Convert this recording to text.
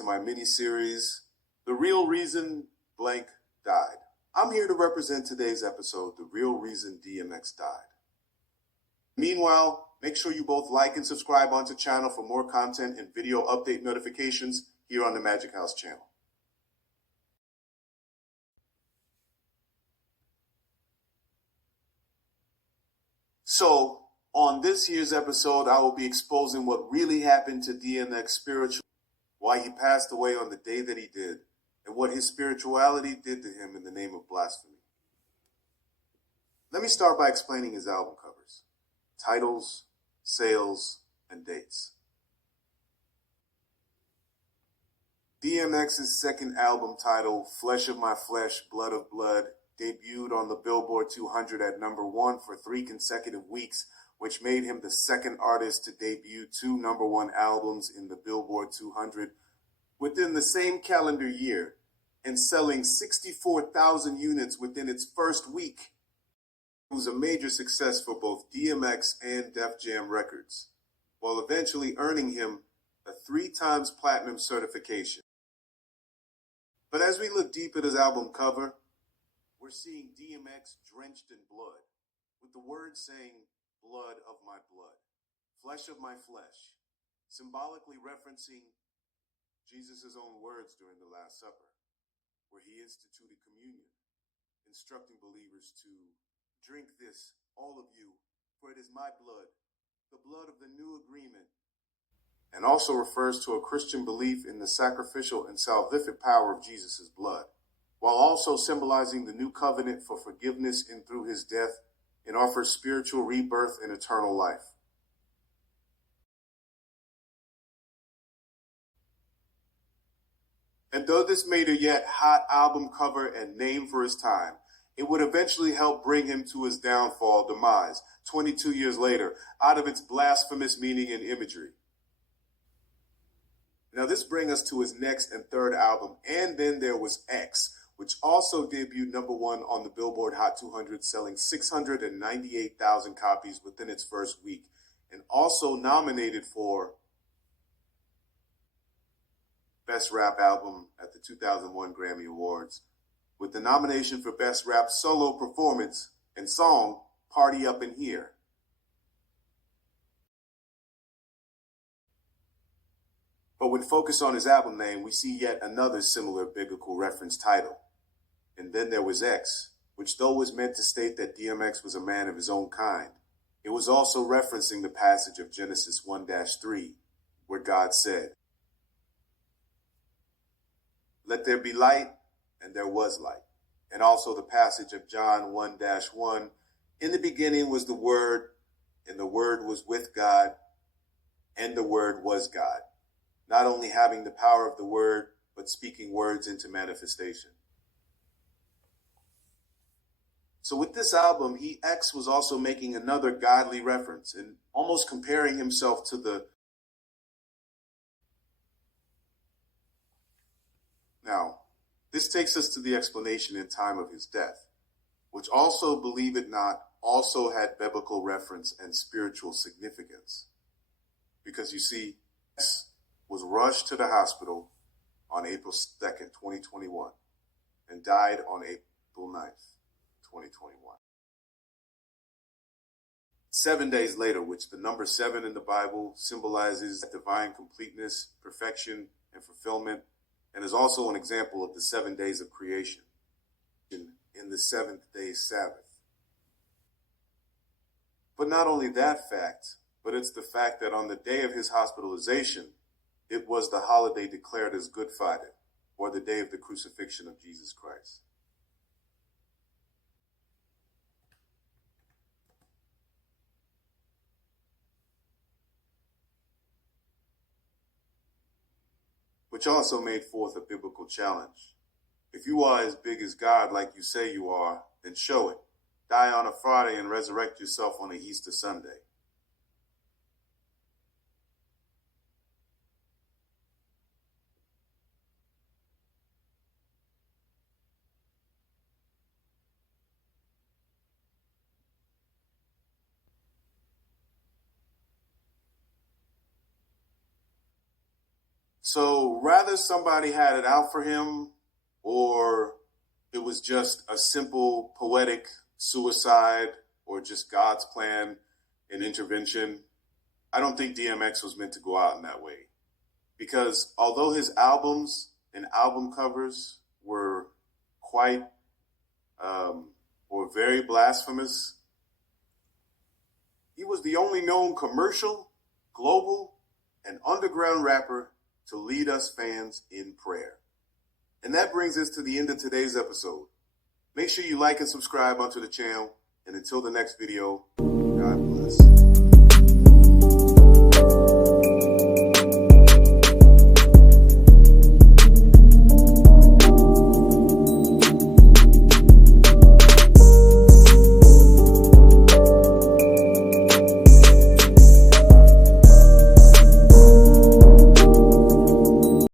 to my mini-series, The Real Reason Blank Died. I'm here to represent today's episode, The Real Reason DMX Died. Meanwhile, make sure you both like and subscribe onto the channel for more content and video update notifications here on the Magic House channel. So, on this year's episode, I will be exposing what really happened to DMX spiritually, why he passed away on the day that he did, and what his spirituality did to him in the name of blasphemy. Let me start by explaining his album covers, titles, sales, and dates. DMX's second album titled Flesh of My Flesh, Blood of Blood debuted on the Billboard 200 at #1 for 3 consecutive weeks, which made him the second artist to debut 2 #1 albums in the Billboard 200 within the same calendar year, and selling 64,000 units within its first week. It was a major success for both DMX and Def Jam Records, while eventually earning him a 3-time platinum certification. But as we look deep at his album cover, we're seeing DMX drenched in blood, with the words saying, "Blood of my blood, flesh of my flesh," symbolically referencing Jesus' own words during the Last Supper, where he instituted communion, instructing believers to drink this, all of you, for it is my blood, the blood of the new agreement, and also refers to a Christian belief in the sacrificial and salvific power of Jesus' blood, while also symbolizing the new covenant for forgiveness in through his death, and offers spiritual rebirth and eternal life. And though this made a yet hot album cover and name for his time, it would eventually help bring him to his demise, 22 years later, out of its blasphemous meaning and imagery. Now this brings us to his next and third album, and then there was X, which also debuted #1 on the Billboard Hot 200, selling 698,000 copies within its first week, and also nominated for Best Rap Album at the 2001 Grammy Awards, with the nomination for Best Rap Solo Performance and Song, Party Up in Here. But when focused on his album name, we see yet another similar biblical reference title. And then there was X, which though was meant to state that DMX was a man of his own kind, it was also referencing the passage of Genesis 1-3, where God said, "Let there be light," and there was light. And also the passage of John 1-1, "In the beginning was the Word, and the Word was with God, and the Word was God," not only having the power of the Word, but speaking words into manifestation. So with this album, X was also making another godly reference and almost comparing himself to the... Now, this takes us to the explanation in time of his death, which also, believe it not, also had biblical reference and spiritual significance. Because you see, X was rushed to the hospital on April 2nd, 2021, and died on April 9th, 2021. 7 days later, which the number 7 in the Bible symbolizes divine completeness, perfection, and fulfillment, and is also an example of the 7 days of creation in the 7th-day Sabbath. But not only that fact, but it's the fact that on the day of his hospitalization, it was the holiday declared as Good Friday, or the day of the crucifixion of Jesus Christ. Which also made forth a biblical challenge. If you are as big as God like you say you are, then show it. Die on a Friday and resurrect yourself on a Easter Sunday. So rather somebody had it out for him, or it was just a simple poetic suicide, or just God's plan and intervention, I don't think DMX was meant to go out in that way. Because although his albums and album covers were quite or very blasphemous, he was the only known commercial, global, and underground rapper to lead us fans in prayer. And that brings us to the end of today's episode. Make sure you like and subscribe onto the channel. And until the next video, God bless.